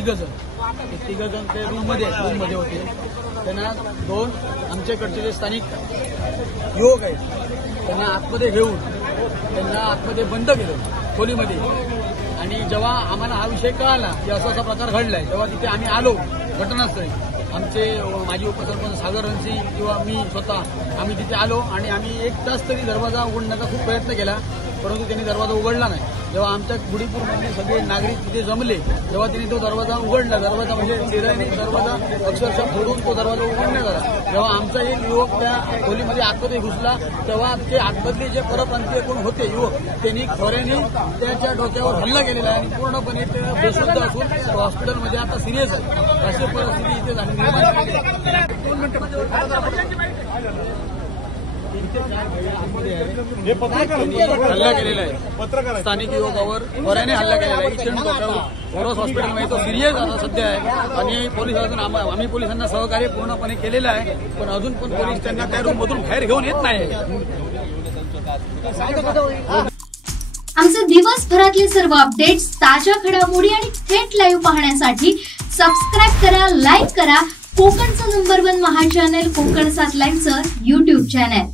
तिघजण ते रूममध्ये होते। त्यांना दोन आमच्याकडचे जे स्थानिक युवक आहेत त्यांना आतमध्ये घेऊन त्यांना आतमध्ये बंद केलं खोलीमध्ये। आणि जेव्हा आम्हाला हा विषय कळाला की असा असा प्रकार घडलाय तेव्हा तिथे आम्ही आलो घटनास्थळी। आमचे माजी उपसरपंच सागर रणसी किंवा मी स्वतः आम्ही तिथे आलो आणि आम्ही 1 तास तरी दरवाजा उघडण्याचा खूप प्रयत्न केला, परंतु त्यांनी दरवाजा उघडला नाही। जेव्हा आमच्या गुढीपूरमधले सगळे नागरिक तिथे जमले तेव्हा त्यांनी तो दरवाजा उघडला। दरवाजा म्हणजे चिराने दरवाजा अक्षरशः फोडून तो दरवाजा उघडण्यात आला। जेव्हा आमचा एक युवक त्या खोलीमध्ये आतमध्ये घुसला तेव्हा ते आतमधले जे परप्रांतीय कोण होते युवक त्यांनी खोऱ्याने त्याच्या डोक्यावर हल्ला केलेला आहे आणि पूर्णपणे ते बेशुद्ध असून तो हॉस्पिटलमध्ये आता सिरियस आहे। अशी परिस्थिती इथे झाली हल्ला केलेला आहे स्थानिक युवकावर खोऱ्याने हल्ला केलेला आहे। इचलकरंजी फोरस हॉस्पिटलमध्ये तो सिरियस आता सध्या आहे आणि पोलीस अजून आम्ही पोलिसांना सहकार्य पूर्णपणे केलेलं आहे, पण अजून पण पोलीस त्यांना त्या रूममधून बाहेर घेऊन येत नाही। आमचे दिवसभरातले सर्व अपडेट्स, ताज्या घडामोडी आणि थेट लाईव्ह पाहण्यासाठी सबस्क्राईब करा, लाईक करा कोकणचं नंबर 1 महा चॅनल कोकण 7 लाईव्हचं YouTube चॅनल।